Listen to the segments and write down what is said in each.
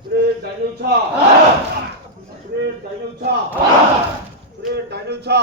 Spirit Daniel Cha. Spirit Daniel Cha. Spirit Daniel Cha.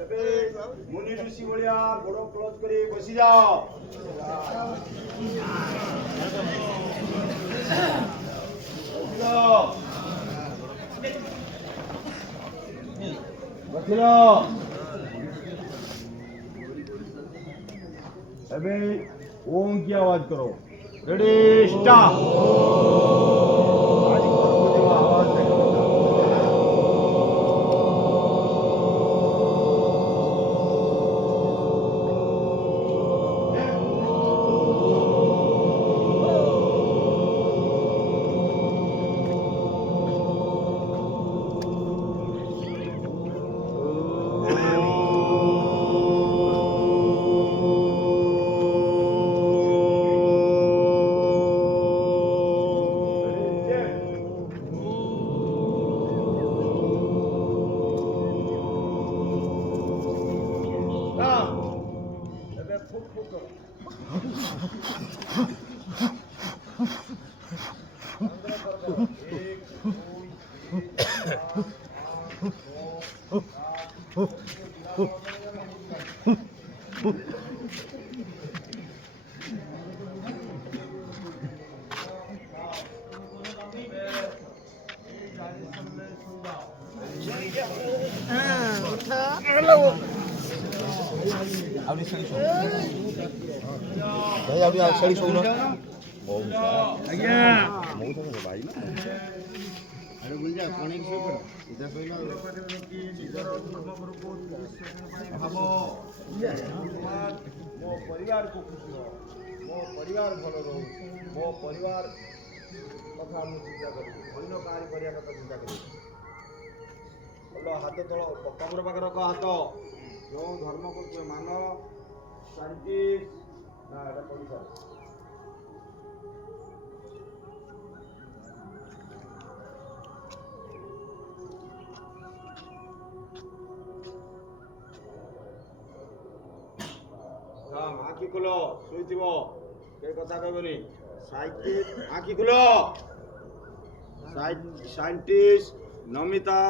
ଏବେ ମୁନି ଋଷି ଭଳିଆ ଗୋଡ଼ କ୍ଲୋଜ କରି ବସି ଯାଅ। ବସିଲ। ଏବେ ओम की आवाज करो। Ready start. आज आवाज नहीं मो परिवार को खुशी हो, मो परिवार भल रो, मो परिवार कथा चिंता करी अन्य कार्य करिया कथा चिंता करी बोलो हाथ तल कमर पाखर रख हाथ जो धर्म को तुम मान शांति ना एटा पड़ी सार आखि खोल शुईथिब के कथा कहबनी साइंटिस्ट आखि खोल साइंटिस्ट नमिता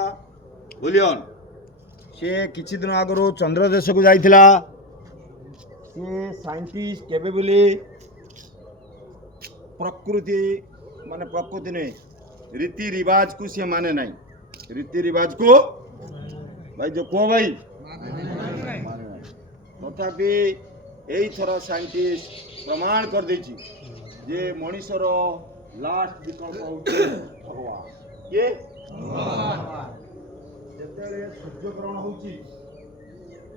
बुलियन से किछि दिन आगरो चंद्र देश को जाइथिला से साइंटिस्ट केबे बोली प्रकृति माने प्रकृति ने रीति रिवाज को से माने नहीं रीति रिवाज को भाई जो को भाई तथापि यही थर साइंटिस्ट प्रमाण कर देछि जे मनुष्यर लास्ट विकल्प होचे भगवान ये जेतेले सूर्यग्रहण होची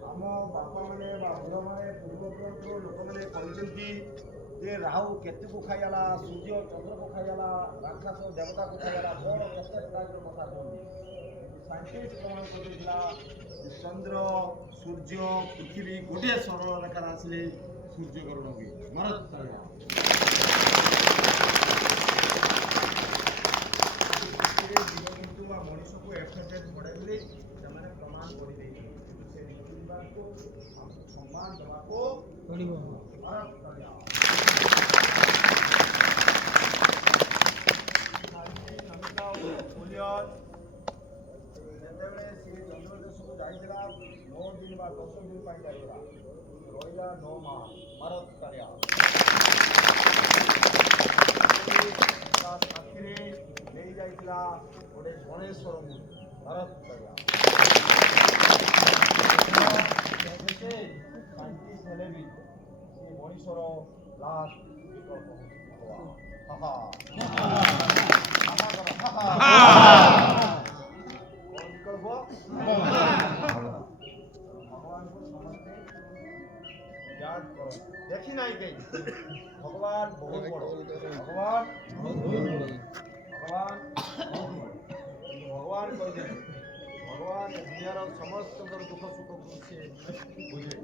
आम बापा माने बुढ़ माने पूर्वपुरुष लोक माने कहते जे राहु केतु को खाइला सूर्य चंद्र को खाइला राक्षस देवता को खाइला बड़ केते प्रकार कथा कहते साइंटिस्ट प्रमाण कर देला चंद्र सूर्य पृथ्वी गोटे सरल रेखा आसले सूर्यग्रहण हुए मरत जीवजंतु मनुष्य को एक्सरसाइज बढ़ाइले प्रमाण कर सम्मान देवाको जाइला 9 दिन बा 10 दिन पाई जाइला रोइला 9 मास मरत करया साथीरे ले जाइला ओडे गणेश्वर मरत करया जैसे शांति सेले भी ये मनुष्यर लास्ट विकल्प भगवान विकल्प भगवान को समझते याद करो देखी नहीं कहीं भगवान बहुत बड़ो भगवान भगवान कह भगवान दुनियार समस्त दुख सुख से बुझे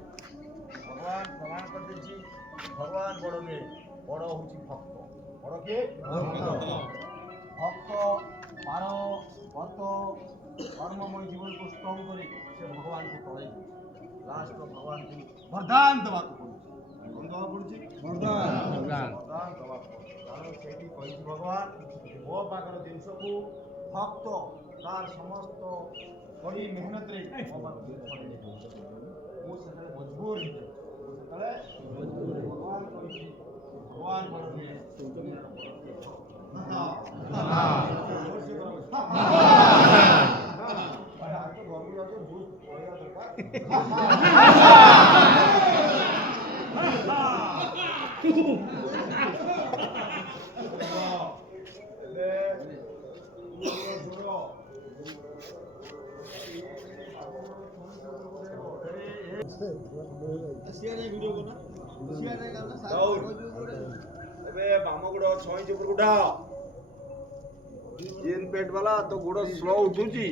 भगवान प्रमाण कर देछि भगवान बड़ नुहे बड़ हूँ भक्त बड़ किए भक्त पार व्रत कर्ममय जीवन को स्ट्रंग करे से भगवान को तले लास्ट भगवान को वरदान देवा को पड़े वरदान देवा କାରଣ ସେଇଠି କହିଛି ଭଗବାନ ମୋ ପାଖର ଜିନିଷକୁ ଭକ୍ତ ତାର ସମସ୍ତ କଡ଼ି ମେହନତରେ ମୋ ପାଖକୁ ଜିନିଷ ନେଇଯାଉଛି ମୁଁ ସେତେବେଳେ ମଜବୁର ହେଇଯାଉଛି ମୁଁ ସେତେବେଳେ ଭଗବାନ କହିଛି ଭଗବାନ କହିଲେ ଘରକୁ ଯାଉଛ ଜୁସ୍ ପଳେଇବା ଦରକାର ଏବେ ବାମ ଗୋଡ଼ 6 ଇଞ୍ଚ ଉପରକୁ ଉଠାଅ ଜିନ୍ ପେଟ ବାଲା ତ ଗୋଡ଼ ସ୍ଲୋ ଉଠୁଛି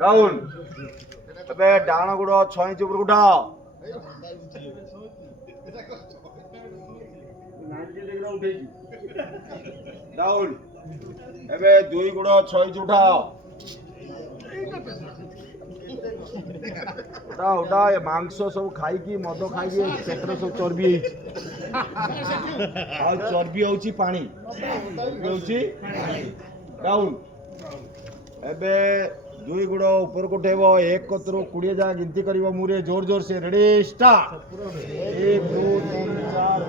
ଡାଉନ ଏବେ ଡାହାଣ ଗୋଡ଼ 6 ଇଞ୍ଚ ଉପରକୁ ଉଠାଅ 90 ଡିଗ୍ରୀ ଉଠେଇଛି ଡାଉନ ଏବେ ଦୁଇ ଗୋଡ଼ 6 ଇଞ୍ଚ ଉଠାଅ उठा उठा ये मांस सब खाई की मद खाई की पेटर सब चर्बी आ चर्बी होची पानी होची डाउन एबे दुई गुड़ ऊपर को उठेबो एक कतरो 20 जा गिनती करिवो मुरे जोर जोर से रेडी स्टार्ट 1 2 3 4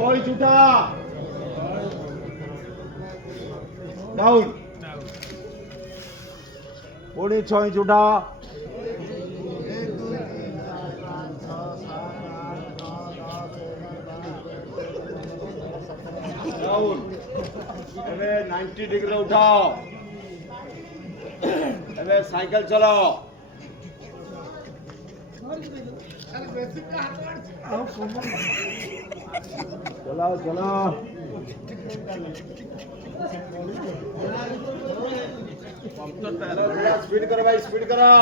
5 6 उठा डाउन पूरी 6 इंच उठा डाउन 90 डिग्री उठाओ एबे साइकिल चलाओ चलाओ चलाओ स्पीड करो भाई स्पीड करो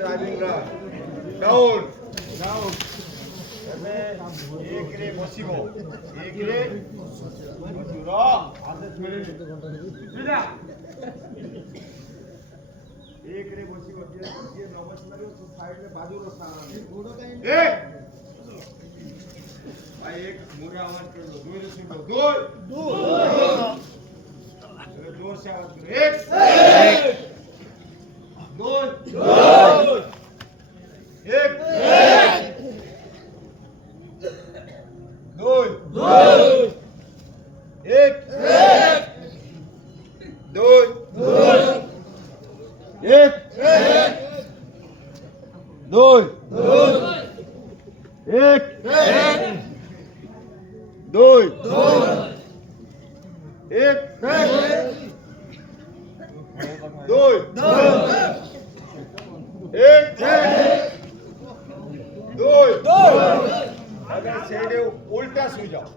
ड्राइविंग डाउन डाउन एक रे बसिबो एक रे बसिरो आधे छोड़े सीधा एक रे बसिबो ये न बसिलो तो साइड में बाजू रो स्थान एक भाई एक मुरे आवाज कर दो दो रे सुन दो दो जोर से आवाज करो एक दो एक दो एक दो एक दो एक दो एक दो एक दो अगर सेड़े उल्टा सो जाओ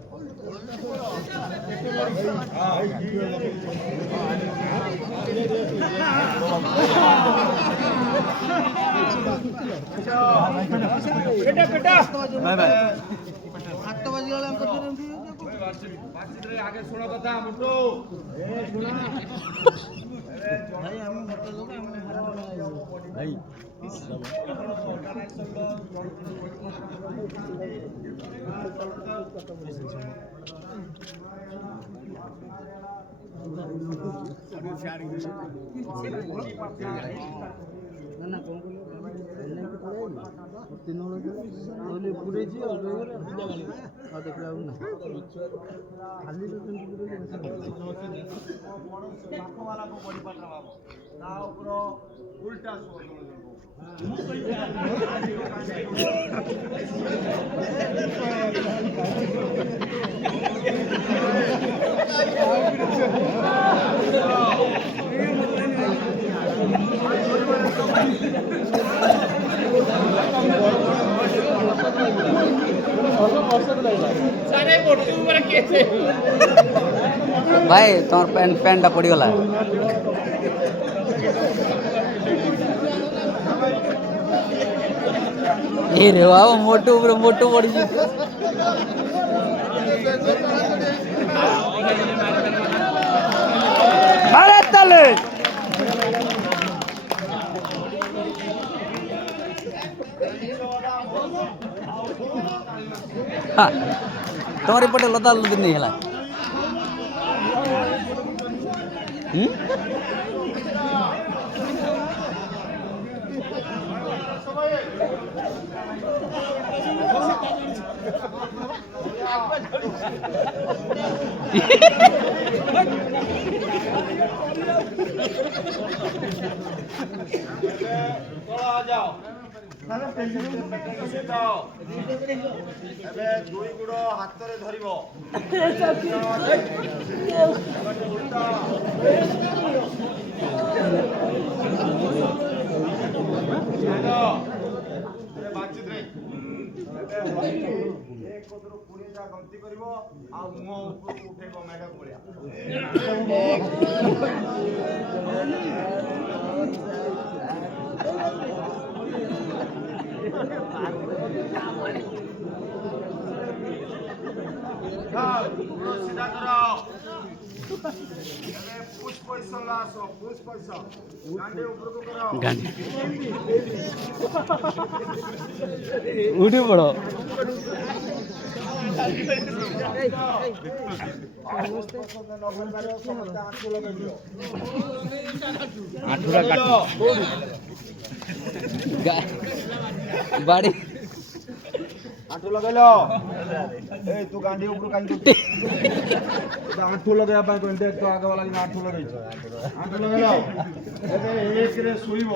बेटा बेटा बाय बाय 7 बजे वाला हमको आगे सुनो कथा मुट्टू सुना भाई हम मोटर लोग भाई ना कौन को तीन लोग पूरे जी और देख रहा हूं ना खाली तो लाखों वाला को बड़ी पट रहा बाबू ना ऊपर उल्टा सो भाई तुम पैंटा पड़गला ये रे बाबा मोटू पड़ी भारत तले তোমার এপଟେ লতা ଲୁଦି ନେଇ ହେଲା ଏବେ ଦୁଇ ଗୁଡ଼ ହାତରେ ଧରିବ ଗନ୍ତି କରିବ ଆଉ ମୁହଁ ଉପରକୁ ଉଠେଇବ ମେଢ ଭଳିଆ ସିଧା କର ପୁଷ ପଇସା ଆସ ପୁଷ ପଇସା ଗାଣ୍ଡି ଉପରକୁ କର ଉଠି ପଡ଼ ଆଣ୍ଠୁଟା କାଟ ବାଡ଼ି ଆଣ୍ଠୁ ଲଗେଇଲ ଏଇ ତୁ ଗାଣ୍ଡି ଉପରୁ କାହିଁ ଆଣ୍ଠୁ ଲଗେଇବା ପାଇଁ କହିଲି ତୁ ଆଗ ବାଲା ଆଣ୍ଠୁ ଲଗେଇଛ ଆଣ୍ଠୁ ଲଗେଇଲ ଏବେ ଏକରେ ଶୋଇବ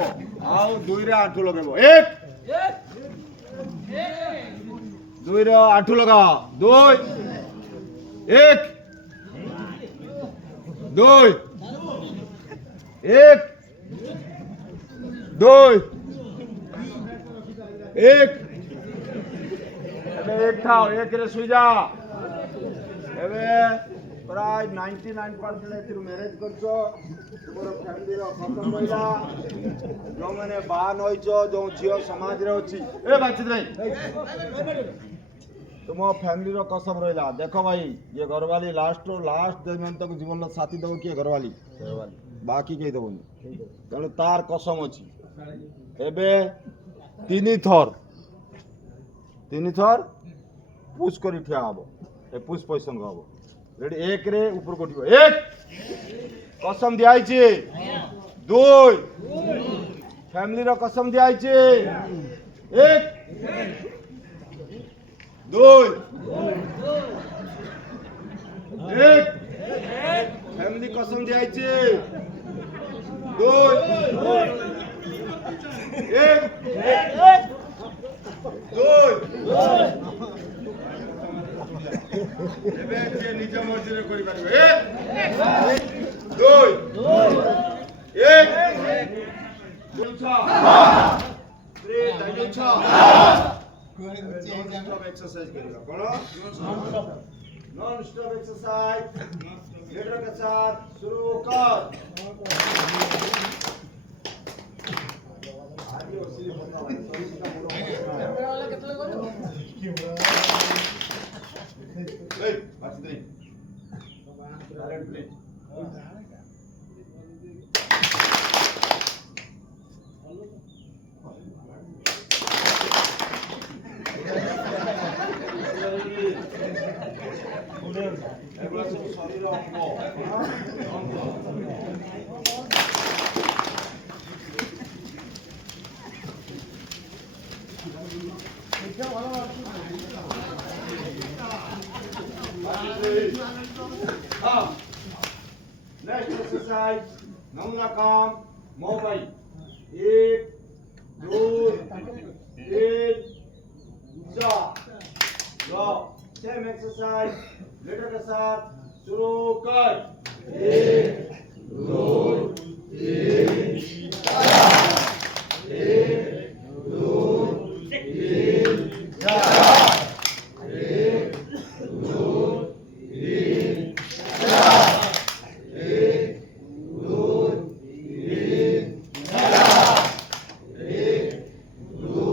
ଆଉ ଦୁଇରେ ଆଣ୍ଠୁ ଲଗେଇବ ଏକ ଦୁଇର ଆଣ୍ଠୁ ଲଗା ଦୁଇ ଏକ ଦୁଇ ଏକ ଦୁଇ ଏକ एक था एक रे सुई जा एबे प्राय 99% एथिरु मैरिज करछो तोर फैमिली रो खतम होइला जो माने बान होइछो जो जियो समाज रे अछि ए बाचित रे तुमो फैमिली रो कसम रहिला देखो भाई ये घरवाली लास्ट दिन तक जीवन रो साथी दो के घरवाली बाकी के दबनी तने तार कसम अछि एबे तीन थर पुश करी ठिया हबो ए पुश पोजिशन हबो रेडी एक रे ऊपर कोटिबो एक कसम दियाई छी दुई फैमिली रो कसम दियाई छी एक दुई एक फैमिली कसम दियाई छी दुई एक ଏବେ ଯେ ନିଜ ମର୍ଜିରେ କରିପାରିବ ଏକ ଦୁଇ ଏକ एक्सरसाइज करेगा बोलो नॉन स्टॉप एक्सरसाइज लीडर के साथ शुरू कर आगे उसी होता है Hey, what's the name? Direct play. Next exercise, नमूना काम मोबाइल एक दो तीन चार लो सेम एक्सरसाइज लेटर के साथ शुरू कर एक दो तीन चार एक दो तीन चार एक दो तीन चार एक दो तीन चार एक दो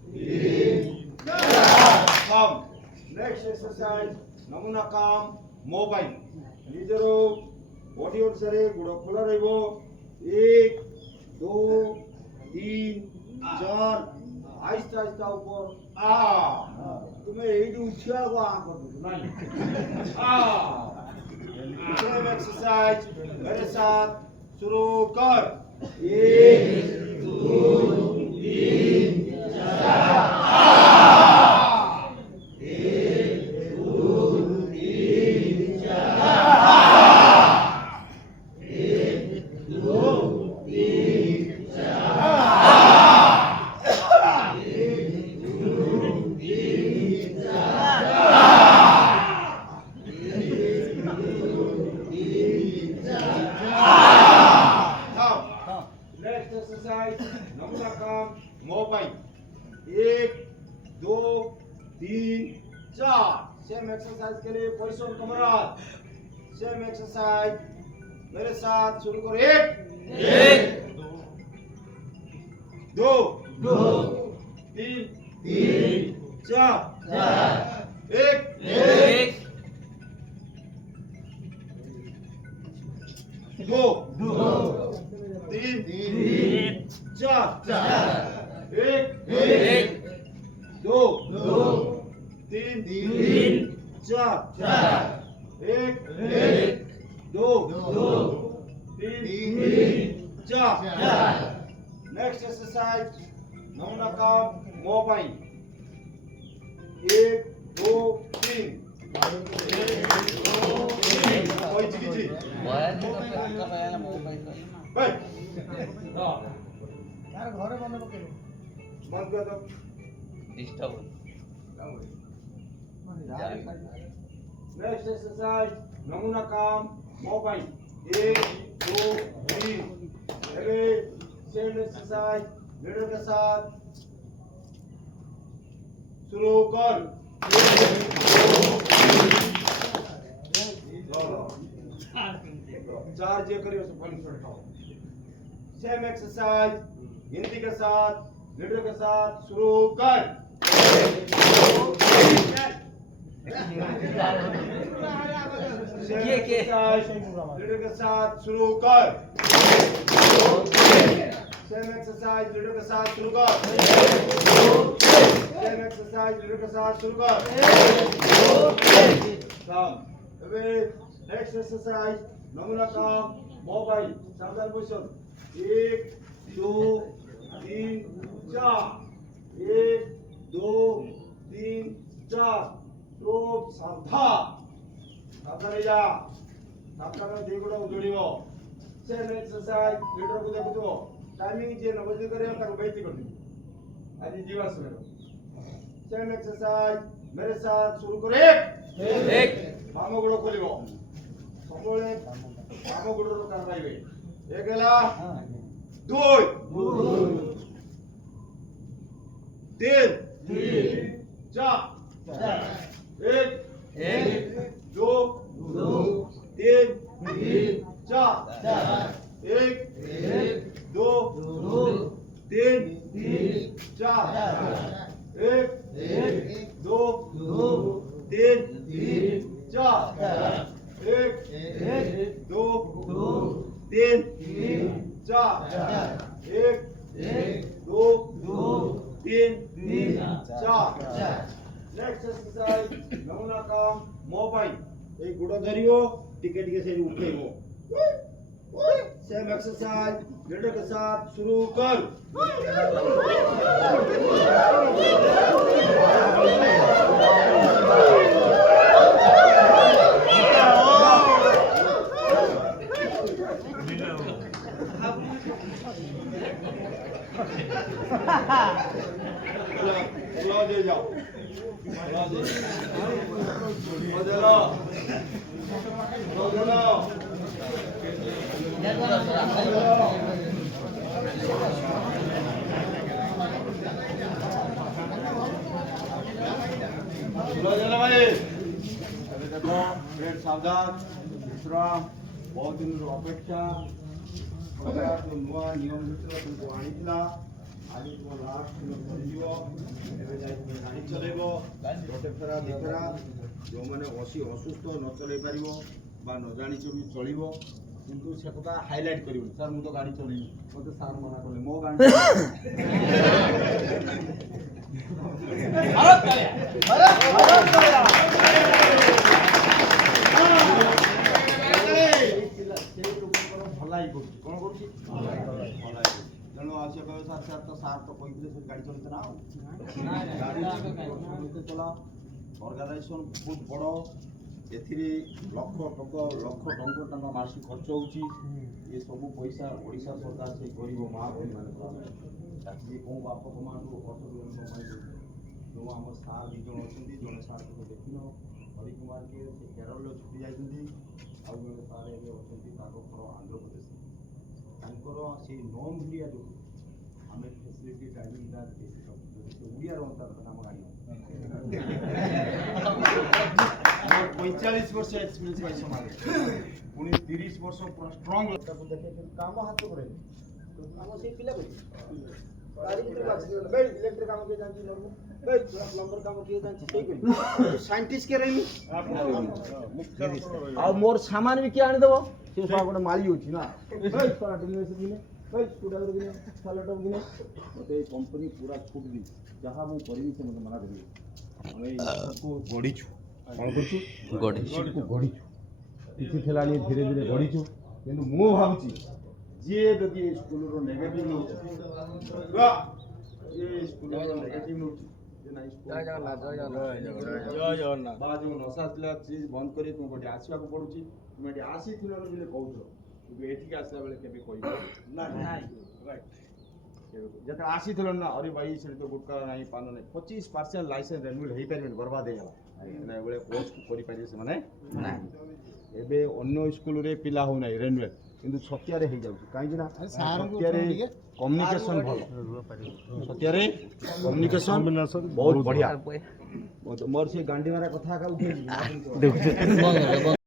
तीन चार काम नेक्स्ट एक्सरसाइज नमूना काम मोबाइल निजर बॉडी अनुसार गुड़ खोला रहिबो एक दो तीन चार आहिस्ता आहिस्ता ऊपर तुम्हें एडी उठिया को आ कर दो नहीं सेम एक्सरसाइज मेरे साथ शुरू कर 1 2 3 नेक्स्ट एक्सरसाइज नमूना काम मोबाइल 1 2 3 4 सेम एक्सरसाइज के लिए पोजीशन कमरात सेम एक्सरसाइज मेरे साथ शुरू करो 1 2 3 4 1 2 3 4 1 2 3 4 1 2 3 4 नेक्स्ट एक्सरसाइज नमूना काम मोबाइल 1 2 3 कोई चीज यार घरे बंद पकेलो बंद कर दो डिस्टर्ब नेक्स्ट एक्सरसाइज नमूना काम मोबाइल 1 2 3 अरे सेम एक्सरसाइज लीडर के साथ शुरू कर 4 जे करियो से पॉइंट उठाओ सेम एक्सरसाइज हिंदी के साथ लीडर के साथ शुरू कर लीडर के साथ शुरू कर सेम एक्सरसाइज लीडर के साथ शुरू कर सेम एक्सरसाइज लीडर के साथ शुरू कर काम अबे नेक्स्ट एक्सरसाइज नमूना काम मोबाइल सावधान पोजीशन 1 2 3 4 1 2 3 4 रोप सावधान जा सावधान देगुड़ा उजड़ियो सेम एक्सरसाइज लीडर को देखो टाइमिंग जे नबजल करे ताको बेइती कर दी आज जीवास में सेम एक्सरसाइज मेरे साथ शुरू करो 1 बामगुड़ो खोलिबो सबले बामगुड़ो रो कराइबे एकला 2 3 4 1 2 3 4 1 2 3 4 1 2 3 4 1 2 3 4 1 2 3 4 नेक्स्ट एक्सरसाइज नमूना काम मोबाइल एक गुड़ा धरियो टिके टिके से उठेगो सेम एक्सरसाइज लीडर के साथ शुरू कर दे जाओ सावधान विश्राम बहुत दिन अपेक्षा नुआ नियम तुमको आनी आज तुम लास्ट गाड़ी चलेब गोटे फेरा दि फेरा जो मैंने असुस्थ न चल पार न जानी भी चलो কিন্তু সে কথা হাইলাইট করিব স্যার মু তো গাড়ি চলাই মতে স্যার মনা কলে মো গাড়ি ভলাই করছি কোন করছি ভলাই তেଣୁ ଆଉ ସେ କହିବେ ସାର୍ ତ କହିଥିଲେ ସେ ଗାଡ଼ି ଚଲେଇତେ ନା ଆଉ ଗାଡ଼ି ଚଲେଇତେ ଚଲା ଅର୍ଗାନାଇଜେସନ୍ ବହୁତ ବଡ଼ ଏଥିରେ ଲକ୍ଷ ଟଙ୍କା ମାସିକ ଖର୍ଚ୍ଚ ହେଉଛି ଏ ସବୁ ପଇସା ଓଡ଼ିଶା ସରକାର ସେଇ ଗରିବ ମା ଭଉଣୀମାନେ ଯିଏ କେଉଁ ବାପ ମାଆଙ୍କୁ ଯେଉଁ ଆମର ସାର୍ ଦୁଇ ଜଣ ଅଛନ୍ତି ଜଣେ ସାର୍ ଦେଖିନ ହରିକୁମାର କିଏ ସେ କେରଳରେ ଛୁଟି ଯାଇଛନ୍ତି ଆଉ ଜଣେ ସାର୍ ଏବେ ଅଛନ୍ତି ତାଙ୍କ ଘର ଆନ୍ଧ୍ରପ୍ରଦେଶ ତାଙ୍କର ସେଇ ନମ୍ ଭଳିଆ ଯେଉଁ ଆମେ ଫେସିଲିଟି ଡ୍ରାଇଭିଂଟା ଓଡ଼ିଆ ରହନ୍ତା ଆମ ଗାଡ଼ି 45 वर्ष एक्सपीरियंस भाई समारे पुणी 30 वर्ष पूरा स्ट्रांग लगता को देखे फिर काम हाथ करे तो काम से पिला को गाड़ी की बात भाई इलेक्ट्रिक काम के जानती नॉर्मल भाई प्लम्बर काम के जानती सही करी साइंटिस्ट के रही मुख्य आ मोर सामान भी के आनी देबो से सब गोटे माली होची ना भाई तोरा डिलीवरी दिने भाई स्टूडेंट दिने सालेटर दिने मते कंपनी पूरा छूट दी जहां मु करबी से मते मना करियो ଆମେ को ଗଢିଛୁ କ'ଣ କରୁଛୁ ଗଢିଛୁ କିଛି ଥିଲାଣି ଧୀରେ ଧୀରେ ଗଢିଛୁ କିନ୍ତୁ ମୁଁ ଭାବୁଛି ଯିଏ ଯଦି ଏ ସ୍କୁଲର ନେଗେଟିଭ୍ ନେଉଛି ଯିଏ ସ୍କୁଲର ନେଗେଟିଭ୍ ନେଉଛି ଯେ ନାଇଁ ଜୟ ଜଗନ୍ନାଥ ବାବା ଯେଉଁ ନଶା ଥିଲା ସିଏ ବନ୍ଦ କରି ତୁମକୁ ଏଠି ଆସିବାକୁ ପଡ଼ୁଛି ତୁମେ ଏଠି ଆସିଥିଲ ବୋଲି କହୁଛ କିନ୍ତୁ ଏଠିକି ଆସିଲା ବେଳେ କେବେ କହିବ ଯେତେବେଳେ ଆସିଥିଲ ନା ଅରେ ଭାଇ ସେଠି ତ ଗୁଟକା ନାହିଁ ପାନ ନାହିଁ 25% ଲାଇସେନ୍ସ ରେନ୍ୟୁଆଲ୍ ହେଇପାରିବନି ବର୍ବାଦ ହେଇଗଲା ଏଭଳିଆ କୋର୍ସ କରିପାରିବେ ସେମାନେ ନାହିଁ ଏବେ ଅନ୍ୟ ସ୍କୁଲରେ ପିଲା ହେଉନାହିଁ ରେନ୍ୟୁଆଲ୍ କିନ୍ତୁ ଛତିଆରେ ହେଇଯାଉଛି କାହିଁକି ନା ଛତିଆରେ କମ୍ୟୁନିକେସନ୍ ଭଲ ଛତିଆରେ କମ୍ୟୁନିକେସନ୍ ବହୁତ ବଢ଼ିଆ ମୋର ସେ ଗାଣ୍ଡି ମାରା କଥା ଉଠେଇଛି